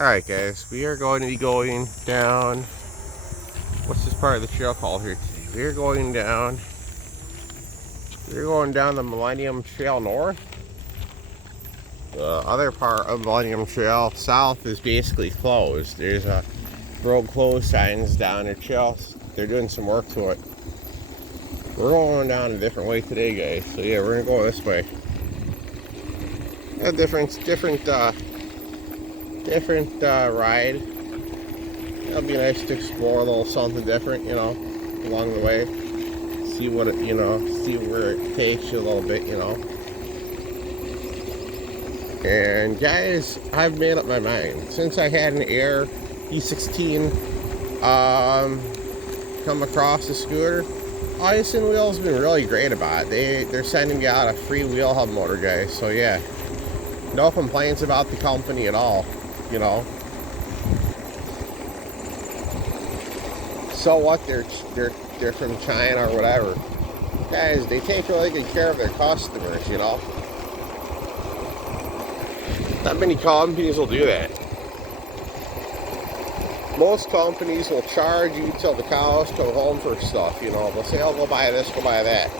Alright guys, we are going to be going down, what's this part of the trail called here today? We're going down the Millennium Trail North. The other part of Millennium Trail South is basically closed. There's a road closed signs down the trail. They're doing some work to it. We're going down a different way today guys, so yeah, we're gonna go this way. A different ride. It'll be nice to explore a little something different, along the way. See what it, see where it takes you a little bit, And guys, I've made up my mind. Since I had an Air E16 come across the scooter, isiinwheel's been really great about it. They're sending me out a free wheel hub motor, guys. So yeah, no complaints about the company at all, So what? They're from China or whatever, guys. They take really good care of their customers. Not many companies will do that. Most companies will charge you till the cows come home for stuff. They'll say, "Oh, go buy this, go buy that."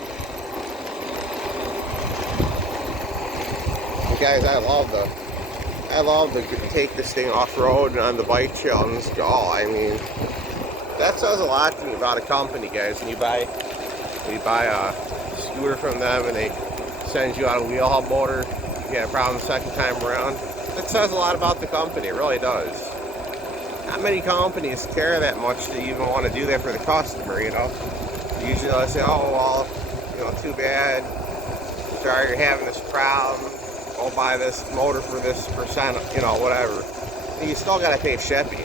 And guys, I love to take this thing off road and on the bike trail and just go. I mean, that says a lot to me about a company, guys. When you buy a scooter from them and they send you out a wheel hub motor, you had a problem the second time around. That says a lot about the company. It really does. Not many companies care that much to even want to do that for the customer. Usually they'll say, "Oh well, too bad. Sorry you're having this problem. Go buy this motor for this percent, whatever." And you still got to pay shipping,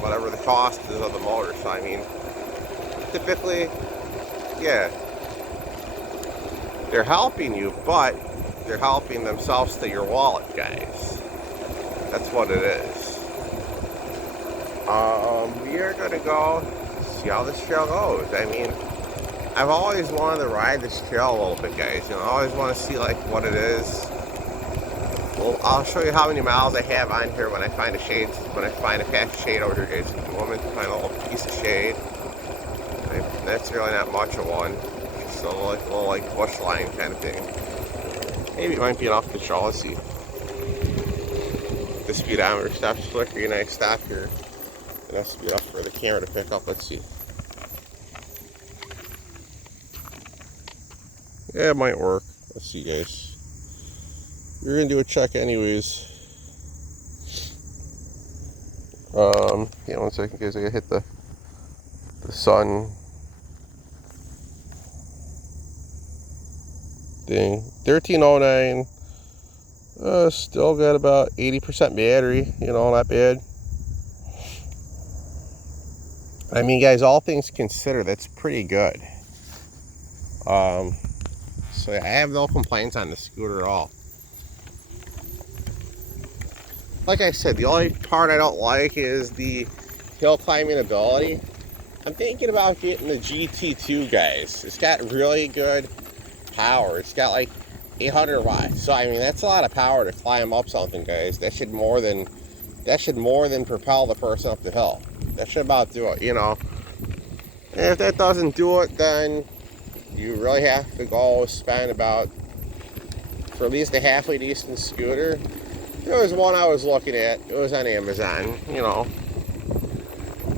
whatever the cost is of the motor. So I mean, typically, yeah, they're helping you, but they're helping themselves to your wallet, guys. That's what it is. We are gonna go see how this trail goes. I mean, I've always wanted to ride this trail a little bit, guys. I always want to see like what it is. Well, I'll show you how many miles I have on here when I find a shade. When I find a patch of shade over here, guys. The woman find a little piece of shade. That's really not much of one. Just a little bush line kind of thing. Maybe it might be enough to show. Let's see. The speedometer stops flickering and I stop here. And that's to be enough for the camera to pick up. Let's see. Yeah, it might work. Let's see, guys. We're gonna do a check anyways. Yeah, 1 second, guys. I gotta hit the sun thing. 1309. Still got about 80% battery. Not bad. I mean, guys, all things considered, that's pretty good. So I have no complaints on the scooter at all. Like I said, the only part I don't like is the hill climbing ability. I'm thinking about getting the GT2, guys. It's got really good power. It's got like 800 watts. So I mean, that's a lot of power to climb up something, guys. That should more than propel the person up the hill. That should about do it, And if that doesn't do it, then you really have to go spend about, for at least a halfway decent scooter. There was one I was looking at. It was on Amazon, It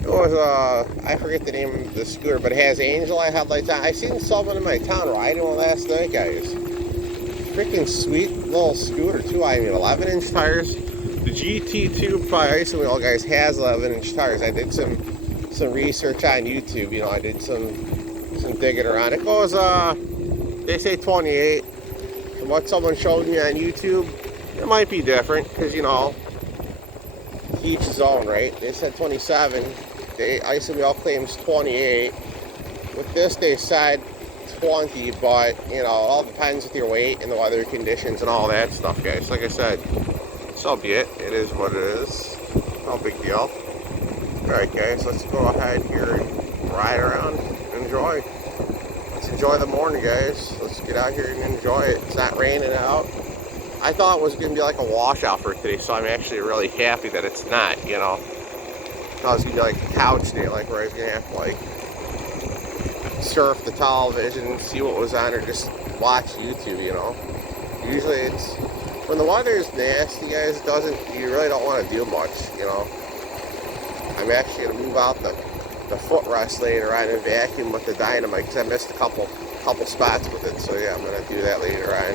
was, I forget the name of the scooter, but it has angel eye headlights on. I seen someone in my town riding one last night, guys. Freaking sweet little scooter, too. I mean, 11-inch tires. The GT2 by isiinwheel, guys, has 11-inch tires. I did some research on YouTube. I did some digging around. It goes, they say 28. From what someone showed me on YouTube, it might be different because, each his own, right? They said 27. isiinwheel claims 28. With this, they said 20, but, it all depends with your weight and the weather conditions and all that stuff, guys. Like I said, so be it. It is what it is. No big deal. Alright, guys, let's go ahead here and ride around and enjoy. Let's enjoy the morning, guys. Let's get out here and enjoy it. It's not raining out. I thought it was going to be like a washout for today, so I'm actually really happy that it's not, you know. I thought it was going to be like a couch day, like where I was going to have to like surf the television, see what was on, or just watch YouTube, you know. Usually it's, when the weather is nasty, guys, you really don't want to do much, you know. I'm actually going to move out the footrest later on and vacuum with the dynamite, because I missed a couple spots with it, so yeah, I'm going to do that later on.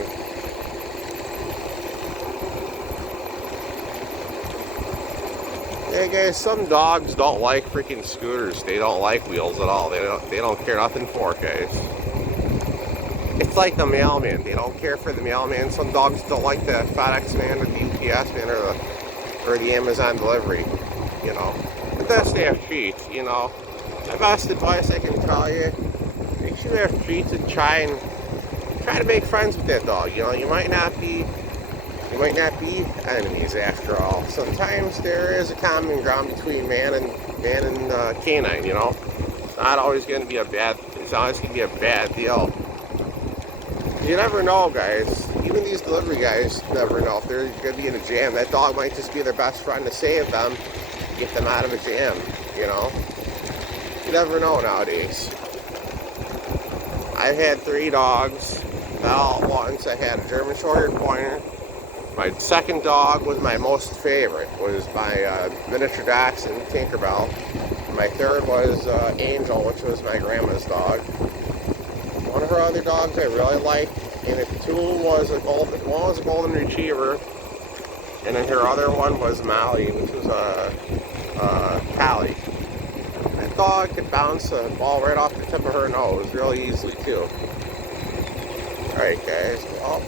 Yeah, guys, some dogs don't like freaking scooters. They don't like wheels at all. They don't care nothing for it, guys. It's like the mailman. They don't care for the mailman. Some dogs don't like the FedEx man or the UPS man or the Amazon delivery, you know. But that's they have treats, you know. My best advice I can tell you, make sure they have treats and try to make friends with that dog. You know, you might not be enemies after all. Sometimes there is a common ground between man and canine, you know. It's not always going to be it's always going to be a bad deal. You never know, guys. Even these delivery guys never know if they're going to be in a jam. That dog might just be their best friend to save them, get them out of a jam, you know. You never know nowadays. I've had 3 dogs. All at once. I had a German Short-haired Pointer. My second dog was my most favorite, was my miniature dachshund, Tinkerbell. My third was Angel, which was my grandma's dog. One of her other dogs I really liked, and one was a golden retriever, and then her other one was Molly, which was a collie. That dog could bounce a ball right off the tip of her nose really easily too. Alright guys, well,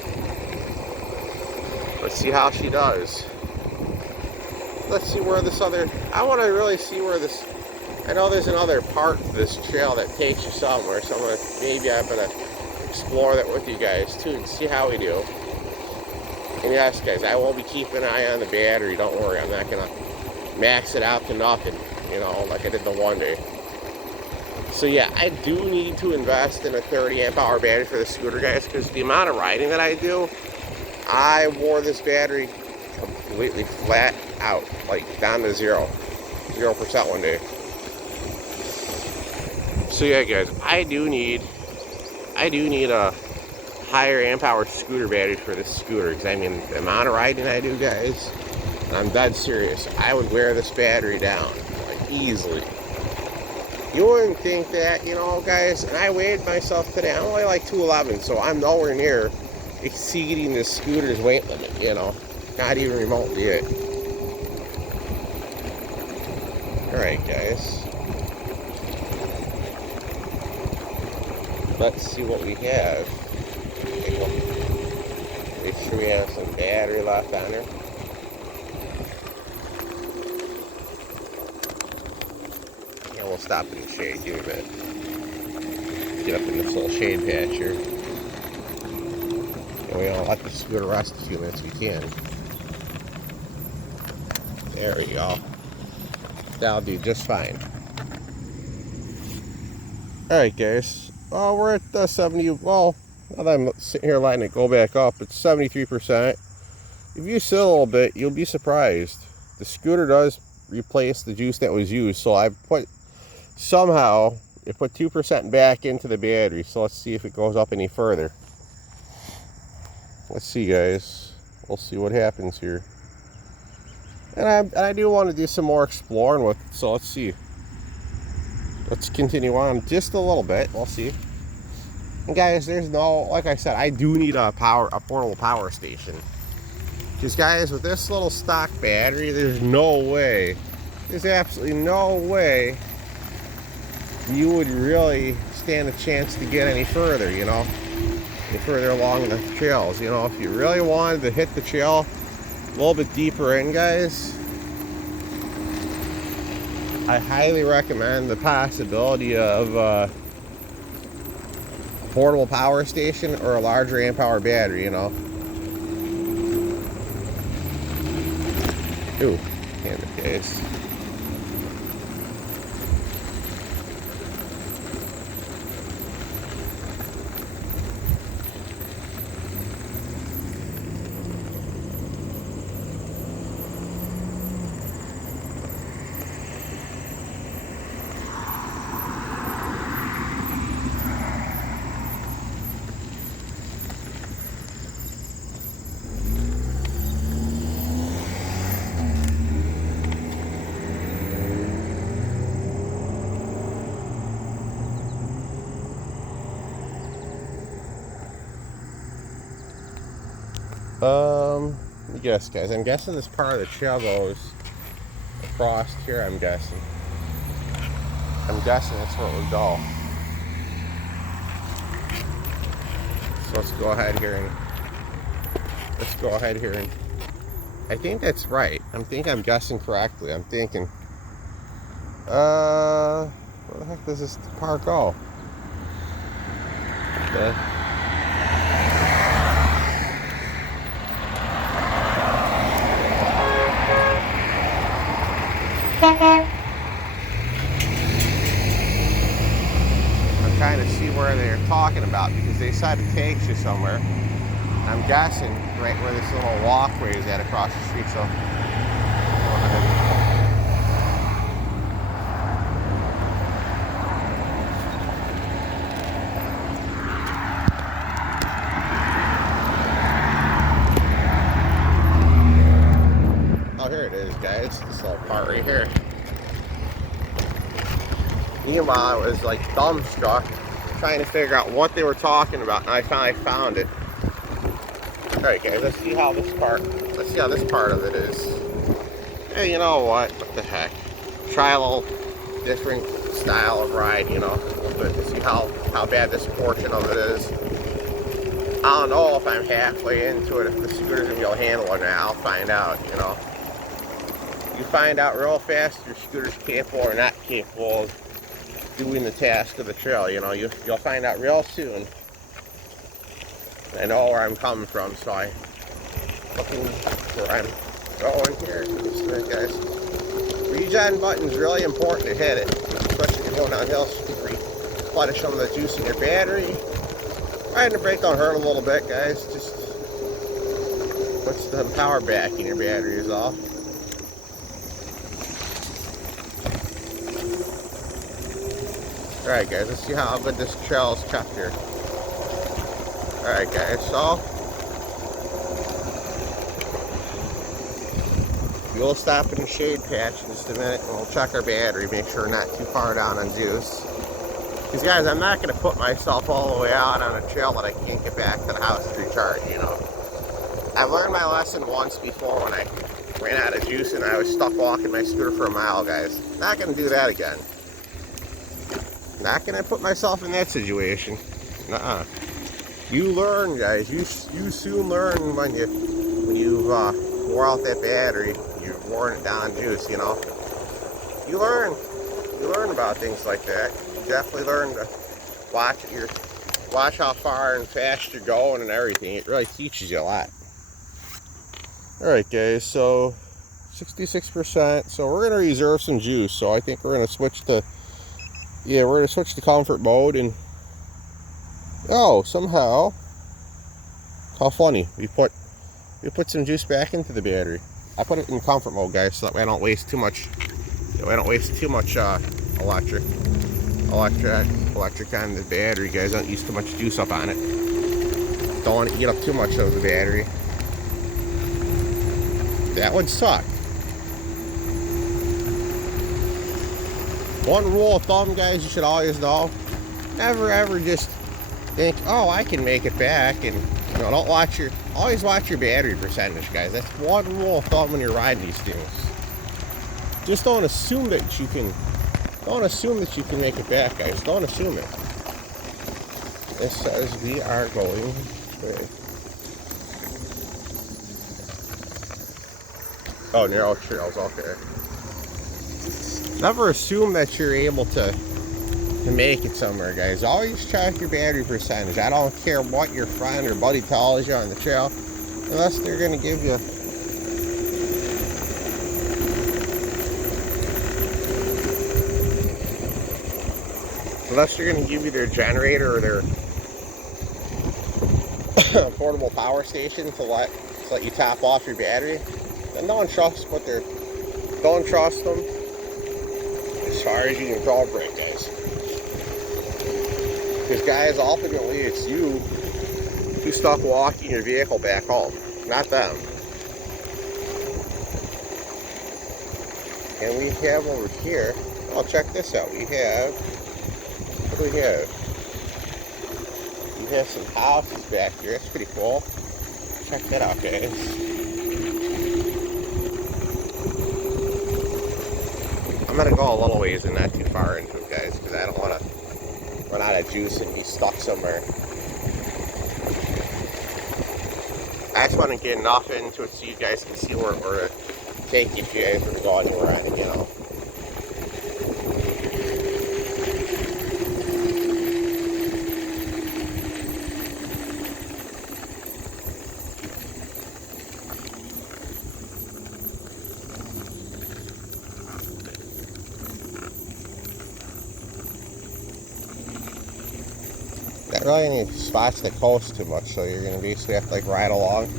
let's see how she does. Let's see where I want to really see where I know there's another part of this trail that takes you somewhere, so maybe I'm going to explore that with you guys too and see how we do. And yes, guys, I will be keeping an eye on the battery, don't worry. I'm not going to max it out to nothing, you know, like I did the one day. So yeah, I do need to invest in a 30 amp hour battery for the scooter, guys, because the amount of riding that I do, I wore this battery completely flat out, like down to 0% one day. So yeah, guys, I do need a higher amp hour scooter battery for this scooter, because I mean, the amount of riding I do, guys, and I'm dead serious, I would wear this battery down, like, easily. You wouldn't think that, you know, guys, and I weighed myself today, I'm only like 211, so I'm nowhere near exceeding the scooter's weight limit, you know, not even remotely it. Alright, guys. Let's see what we have. Make sure we have some battery left on her. Yeah, we'll stop in the shade. Give me a minute. Get up in this little shade patch here. And we don't let the scooter rest a few minutes. We can. There we go. That'll do just fine. Alright, guys. We're at 70. Well, now that I'm sitting here letting it go back up, it's 73%. If you sit a little bit, you'll be surprised. The scooter does replace the juice that was used, so I somehow it put 2% back into the battery. So let's see if it goes up any further. Let's see, guys. We'll see what happens here. And I do want to do some more exploring with it, so let's see. Let's continue on just a little bit. We'll see. And guys, there's no, like I said, I do need a portable power station. Because guys, with this little stock battery, there's absolutely no way you would really stand a chance to get any further, you know, any further along the trails. You know, if you really wanted to hit the trail a little bit deeper in, guys, I highly recommend the possibility of a portable power station or a larger amp hour battery, you know. Ooh, damn it, guys. Let me guess, guys. I'm guessing this part of the trail goes across here. I'm guessing that's where it would go. So let's go ahead here and I think that's right. I'm guessing correctly. I'm thinking, where the heck does this part go? I'm trying to see where they're talking about because they said it takes you somewhere. I'm guessing right where this little walkway is at across the street. So oh, here it is, guys. This little part right here. Meanwhile, I was like dumbstruck trying to figure out what they were talking about, and I finally found it. Alright guys, let's see how this part of it is. Hey, you know what the heck. Try a little different style of ride, you know, a little bit to see how bad this portion of it is. I don't know if I'm halfway into it, if the scooter's gonna be able to handle it now. I'll find out, you know. You find out real fast if your scooter's capable or not capable of doing the task of the trail, you know. You'll find out real soon. I know where I'm coming from, so I'm looking where I'm going here. Guys, regen button is really important to hit it, especially if you're going downhill, so you can replenish some of the juice in your battery. Riding the brake don't hurt a little bit, guys. Just puts the power back in your battery is all. Alright guys, let's see how good this trail is kept here. Alright guys, so we'll stop in the shade patch in just a minute and we'll check our battery, make sure we're not too far down on juice. Because guys, I'm not going to put myself all the way out on a trail that I can't get back to the house to recharge, you know. I've learned my lesson once before when I ran out of juice and I was stuck walking my scooter for a mile, guys. Not going to do that again. Not going to put myself in that situation. Nuh-uh. You learn, guys. You soon learn when you've wore out that battery, you've worn it down juice, you know. You learn about things like that. You definitely learn to watch how far and fast you're going and everything. It really teaches you a lot. Alright guys, so 66%. So we're gonna reserve some juice. So I think we're gonna switch to comfort mode, and oh, somehow, how funny, we put some juice back into the battery. I put it in comfort mode, guys, so that way I don't waste too much electric on the battery, guys. Don't use too much juice up on it. Don't want to eat up too much of the battery. That would suck. One rule of thumb, guys, you should always know: never ever just think, oh, I can make it back, and you know, always watch your battery percentage, guys. That's one rule of thumb when you're riding these things. Just don't assume that you can make it back, guys. Don't assume it. This says we are going straight. Oh, narrow trails, okay. Never assume that you're able to make it somewhere, guys. Always check your battery percentage. I don't care what your friend or buddy tells you on the trail, unless they're going to give you their generator or their portable power station to let you top off your battery. Then don't trust them as far as you can draw a brake, guys. Because guys, ultimately it's you who's stuck walking your vehicle back home, not them. And we have over here, oh, check this out. What do we have? We have some houses back here. That's pretty cool. check that out, guys. I'm gonna go a little ways and not too far into it, guys, because I don't want to run out of juice and be stuck somewhere. I just want to get enough into it so you guys can see where we're take you if you guys were to go anywhere on it, you know. Not really any spots that coast too much, so you're gonna basically have to like ride along.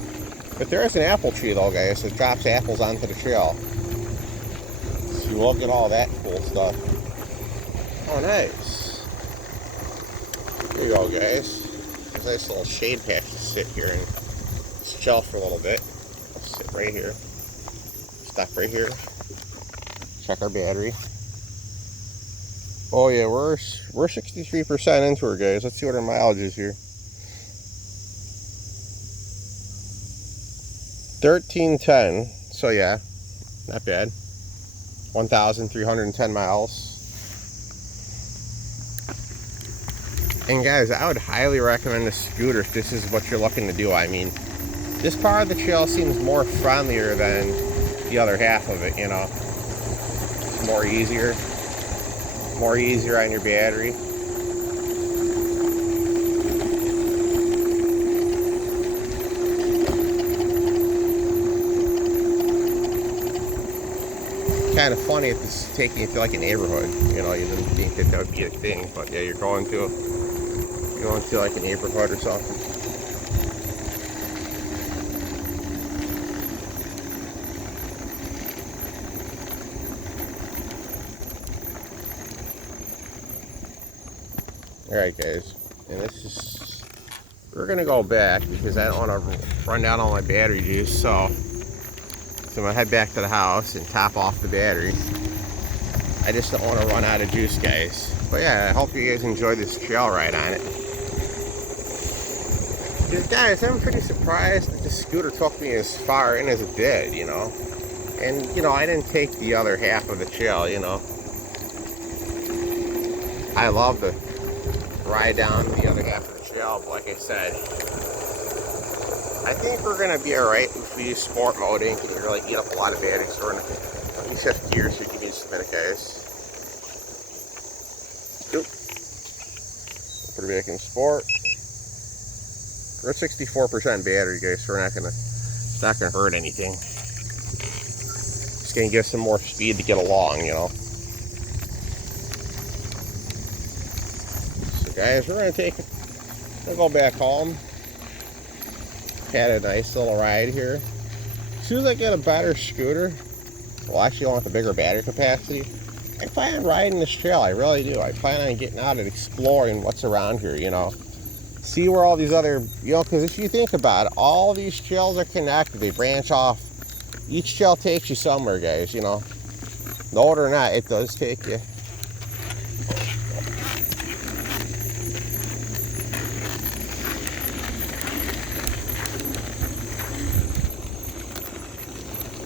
But there is an apple tree though, guys, that drops apples onto the trail. So you look at all that cool stuff. Oh, nice. Here you go, guys. There's a nice little shade patch to sit here and just chill for a little bit. I'll sit right here. Stop right here. Check our battery. Oh yeah, we're 63% into her, guys. Let's see what our mileage is here. 1310. So yeah, not bad. 1,310 miles. And guys, I would highly recommend this scooter if this is what you're looking to do. I mean, this part of the trail seems more friendlier than the other half of it, you know. It's more easier on your battery. Kind of funny if this is taking you to like a neighborhood, you know. You didn't think that would be a thing, but yeah, you're going to like a neighborhood or something. Alright guys, and we're gonna go back because I don't want to run down all my battery juice, so I'm gonna head back to the house and top off the battery. I just don't want to run out of juice, guys. But yeah, I hope you guys enjoyed this trail ride on it. Because guys, I'm pretty surprised that the scooter took me as far in as it did, you know. And, you know, I didn't take the other half of the trail, you know. I love the ride down the other half of the trail, but like I said, I think we're going to be alright if we use sport mode. It can really eat up a lot of battery, so we're going to shift gears, so give me just a minute, guys. Oop. Put it back in sport. We're at 64% battery, guys, so it's not gonna hurt anything. Just gonna give some more speed to get along, you know. So guys, we're gonna go back home. Had a nice little ride here. As soon as I get a better scooter, well, actually I want the bigger battery capacity, I plan on riding this trail. I really do. I plan on getting out and exploring what's around here, you know. See where all these other, you know, because if you think about it, all these trails are connected. They branch off. Each trail takes you somewhere, guys, you know. Know it or not, it does take you.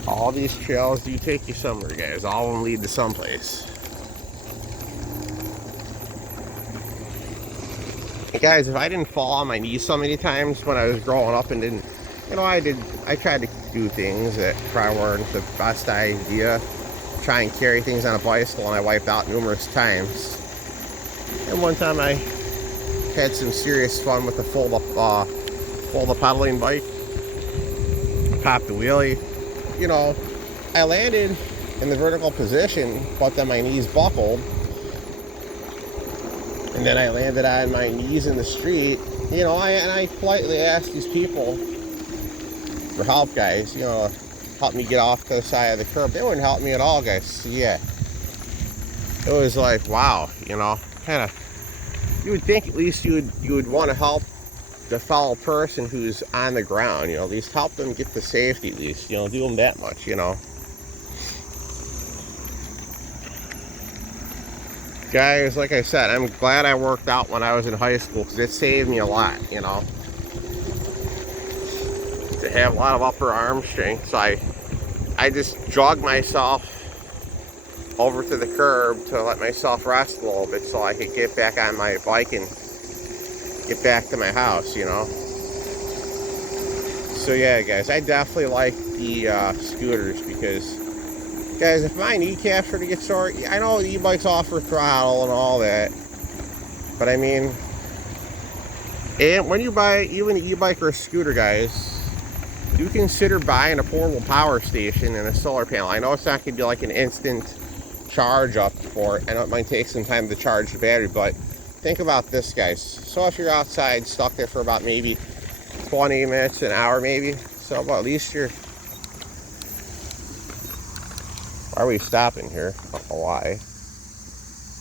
All these trails do take you somewhere, guys. All of them lead to someplace. Guys, if I didn't fall on my knees so many times when I was growing up and didn't, you know, I tried to do things that probably weren't the best idea. Try and carry things on a bicycle, and I wiped out numerous times. And one time I had some serious fun with the fold-up pedaling bike. Popped the wheelie. You know, I landed in the vertical position, but then my knees buckled. And then I landed on my knees in the street, you know, and I politely asked these people for help, guys, you know, help me get off to the side of the curb. They wouldn't help me at all, guys. So, yeah, it was like, wow, you know, kind of, you would think at least you would want to help the fellow person who's on the ground, you know, at least help them get to safety, at least, you know, do them that much, you know. Guys, like I said, I'm glad I worked out when I was in high school because it saved me a lot, you know. have a lot of upper arm strength, so I just jog myself over to the curb to let myself rest a little bit so I could get back on my bike and get back to my house, you know. So yeah, guys, I definitely like the scooters because, guys, if my kneecaps were to get sore, I know e-bikes offer throttle and all that, but I mean, and when you buy even an e-bike or a scooter, guys, do consider buying a portable power station and a solar panel. I know it's not going to be like an instant charge up for it. I know it might take some time to charge the battery, but think about this, guys. So if you're outside stuck there for about maybe 20 minutes, an hour maybe, so about at least you're... Why are we stopping here? I don't know why.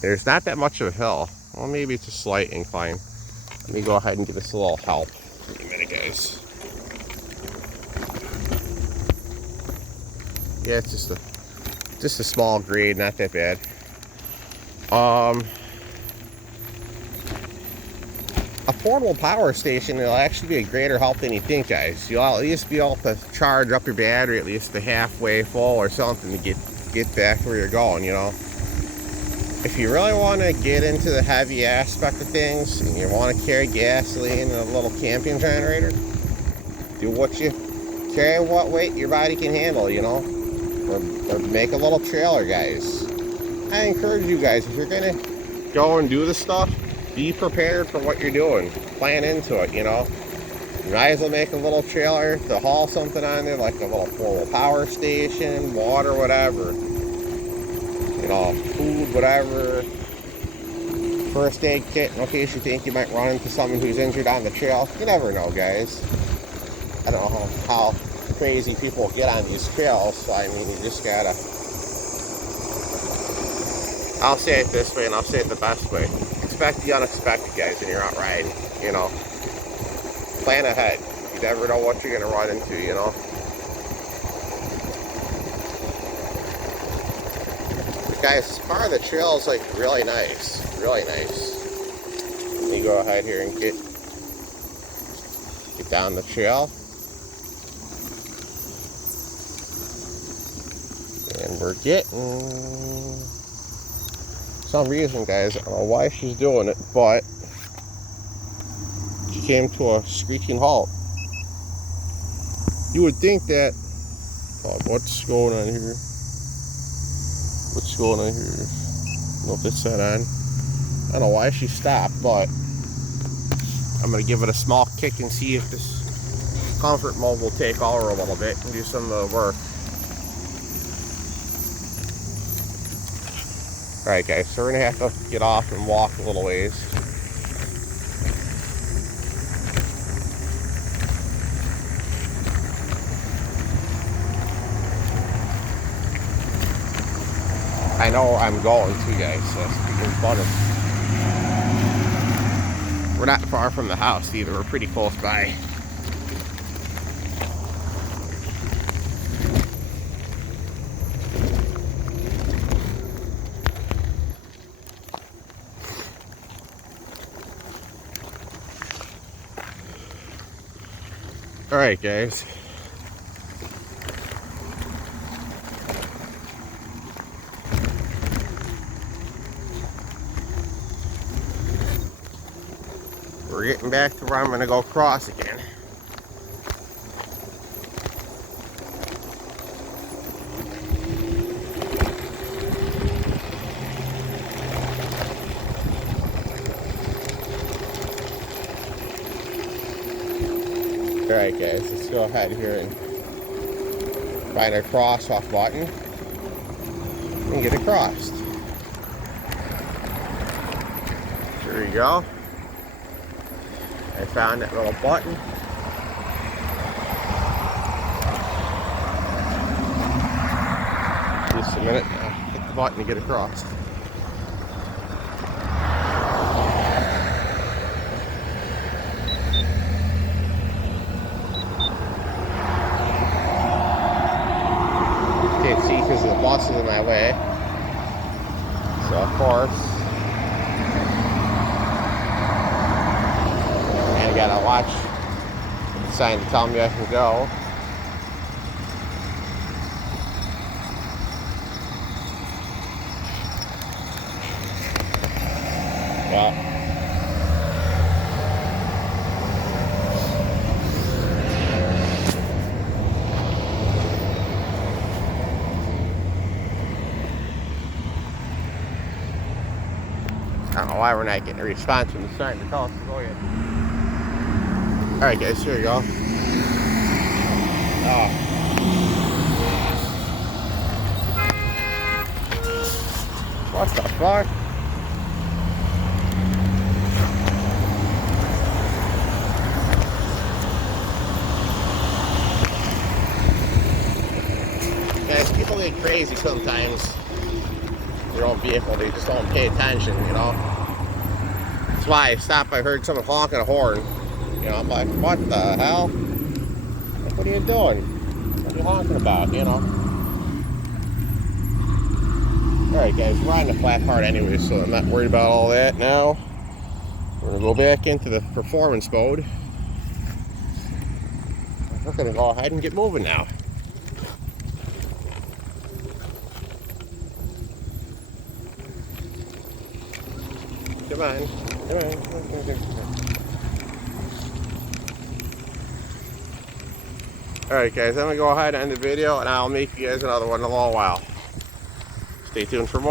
There's not that much of a hill. Well, maybe it's a slight incline. Let me go ahead and give this a little help for a minute, guys. Yeah, it's just a small grade, not that bad. A portable power station will actually be a greater help than you think, guys. You'll at least be able to charge up your battery at least to halfway full or something to get back where you're going, you know. If you really want to get into the heavy aspect of things and you want to carry gasoline and a little camping generator, do what you carry, what weight your body can handle, you know. Or make a little trailer, guys. I encourage you guys, if you're gonna go and do this stuff, be prepared for what you're doing. Plan into it, you know. You might as well make a little trailer to haul something on there, like a little portable power station, water, whatever. You know, food, whatever. First aid kit in case you think you might run into someone who's injured on the trail. You never know, guys. I don't know how crazy people get on these trails, so I mean, you just gotta... I'll say it this way, and I'll say it the best way. Expect the unexpected, guys, when you're out riding, you know. Plan ahead. You never know what you're gonna run into, you know. But guys, this part of the trail is like really nice. Really nice. Let me go ahead here and get down the trail. And we're getting... some reason, guys, I don't know why she's doing it, but she came to a screeching halt. You would think that... Oh, what's going on here? What's going on here? I don't know if it's set on. I don't know why she stopped, but I'm going to give it a small kick and see if this comfort mode will take over a little bit and do some of the work. Alright, guys, so we're going to have to get off and walk a little ways. I know I'm going to, guys, so that's freaking funny. We're not far from the house either, we're pretty close by. Alright, guys. We're getting back to where I'm going to go across again. Alright, guys, let's go ahead here and find our crosswalk button and get across. There you go. I found that little button. Just a minute, I'll hit the button to get across. Can't see because the bus is in my way. So of course, I gotta watch the sign to tell me I can go. don't know why we're not getting a response from the sign to tell us to go yet. Alright guys, here we go. What the fuck? Guys, people get crazy sometimes. Their own vehicle, they just don't pay attention, you know. That's why I stopped. I heard someone honking a horn. You know, I'm like, what the hell? Like, what are you doing? What are you honking about, you know? Alright guys, we're on the flat part anyway, so I'm not worried about all that now. We're going to go back into the performance mode. We're going to go ahead and get moving now. Come on. Come on. Alright guys, I'm going to go ahead and end the video, and I'll make you guys another one in a little while. Stay tuned for more.